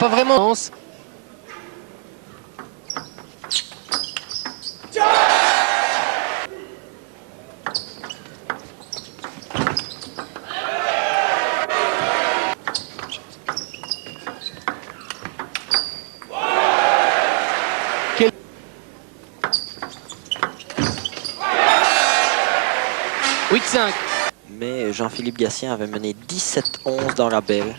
pas vraiment... Quel... 8-5. Mais Jean-Philippe Gatien avait mené 17-11 dans la belle.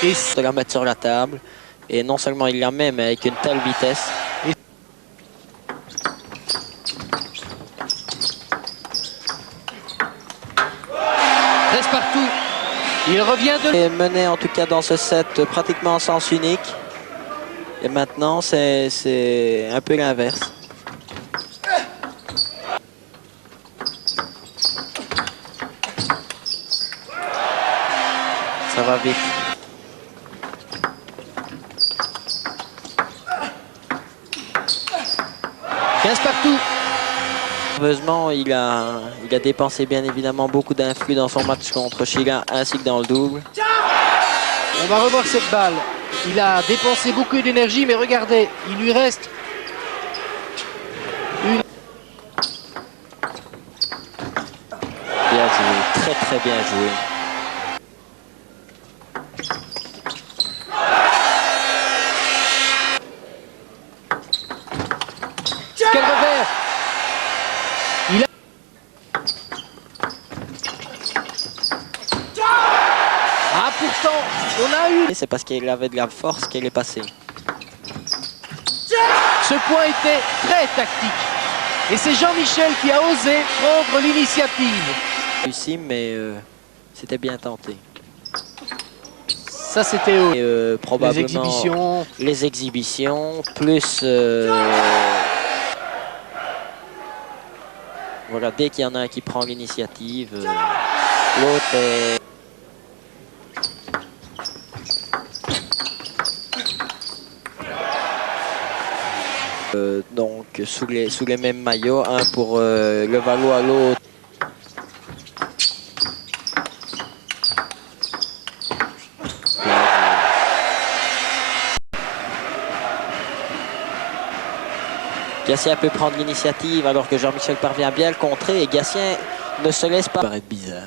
Et De la mettre sur la table. Et non seulement il la met, mais avec une telle vitesse. reste partout. Il revient de... Et menait en tout cas dans ce set pratiquement en sens unique. Et maintenant c'est un peu l'inverse. Ça va vite. Partout. Heureusement, il a dépensé bien évidemment beaucoup d'influx dans son match contre Chila ainsi que dans le double. On va revoir cette balle. Il a dépensé beaucoup d'énergie, mais regardez, il lui reste une... Bien joué, très très bien joué. Quel revers! Il a... Ah, pourtant, on a eu... C'est parce qu'il avait de la force qu'elle est passée. Ce point était très tactique. Et c'est Jean-Michel qui a osé prendre l'initiative. Réussi, mais c'était bien tenté. Ça, c'était haut. Et, probablement les exhibitions, plus... Voilà, dès qu'il y en a un qui prend l'initiative, l'autre est... donc sous les mêmes maillots, un pour le Valois, l'autre. Gatien peut prendre l'initiative alors que Jean-Michel parvient bien à le contrer et Gatien ne se laisse pas. Ça paraît bizarre.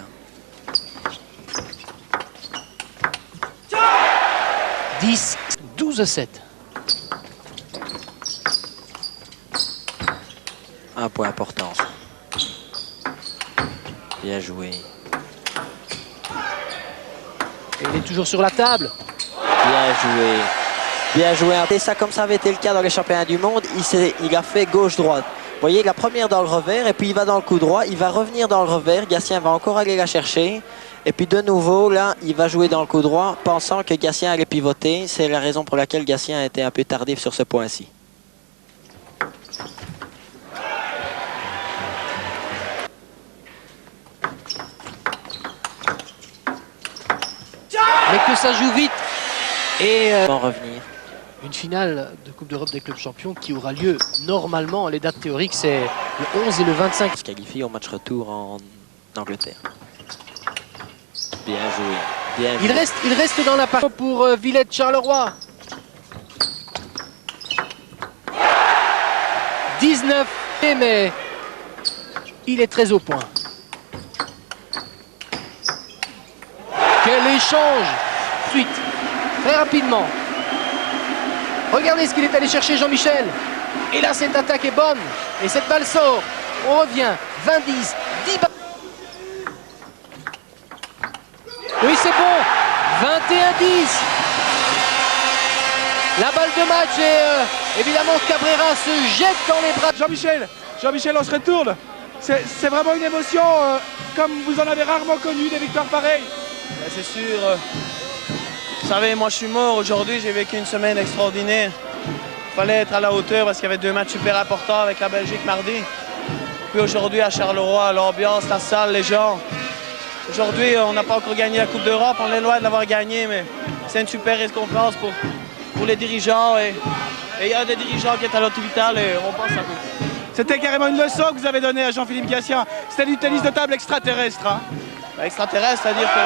10-12-7. Un point important. Bien joué. Et il est toujours sur la table. Bien joué. Bien joué. Et ça, comme ça avait été le cas dans les championnats du monde, il a fait gauche-droite. Vous voyez, la première dans le revers, et puis il va dans le coup droit, il va revenir dans le revers, Gatien va encore aller la chercher. Et puis de nouveau, là, il va jouer dans le coup droit, pensant que Gatien allait pivoter. C'est la raison pour laquelle Gatien a été un peu tardif sur ce point-ci. Mais que ça joue vite. Et En revenir. une finale de Coupe d'Europe des clubs champions qui aura lieu normalement, les dates théoriques, c'est le 11 et le 25. Se qualifie au match retour en Angleterre. Bien joué. Bien joué. Il reste dans la partie pour Villette Charleroi. 19, mais il est très au point. Quel échange! Suite, très rapidement. Regardez ce qu'il est allé chercher Jean-Michel. Et là, cette attaque est bonne. Et cette balle sort. On revient. 20-10. 10 balles. Oui, c'est bon. 21-10. La balle de match et évidemment Cabrera se jette dans les bras de Jean-Michel, on se retourne. C'est vraiment une émotion comme vous en avez rarement connu, des victoires pareilles. C'est sûr. Vous savez, moi je suis mort aujourd'hui, j'ai vécu une semaine extraordinaire. Il fallait être à la hauteur parce qu'il y avait deux matchs super importants avec la Belgique mardi. Puis aujourd'hui à Charleroi, l'ambiance, la salle, les gens. Aujourd'hui, on n'a pas encore gagné la Coupe d'Europe, on est loin de l'avoir gagné, mais c'est une super récompense pour les dirigeants. Et il y a des dirigeants qui sont à l'hôpital et on pense à vous. C'était carrément une leçon que vous avez donnée à Jean-Philippe Gatien. C'était du tennis de table extraterrestre. Hein. Extraterrestre, c'est-à-dire que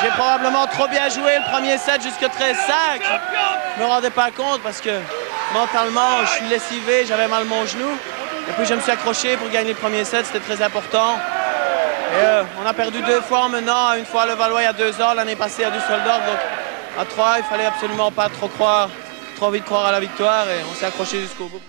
J'ai probablement trop bien joué le premier set jusqu'à 13-5. Je ne me rendais pas compte parce que mentalement, je suis lessivé, j'avais mal mon genou. Et puis je me suis accroché pour gagner le premier set, c'était très important. Et on a perdu 2 fois maintenant, une fois à Levallois il y a 2 ans, l'année passée à Düsseldorf. Donc à 3, il fallait absolument pas trop vite croire à la victoire et on s'est accroché jusqu'au bout.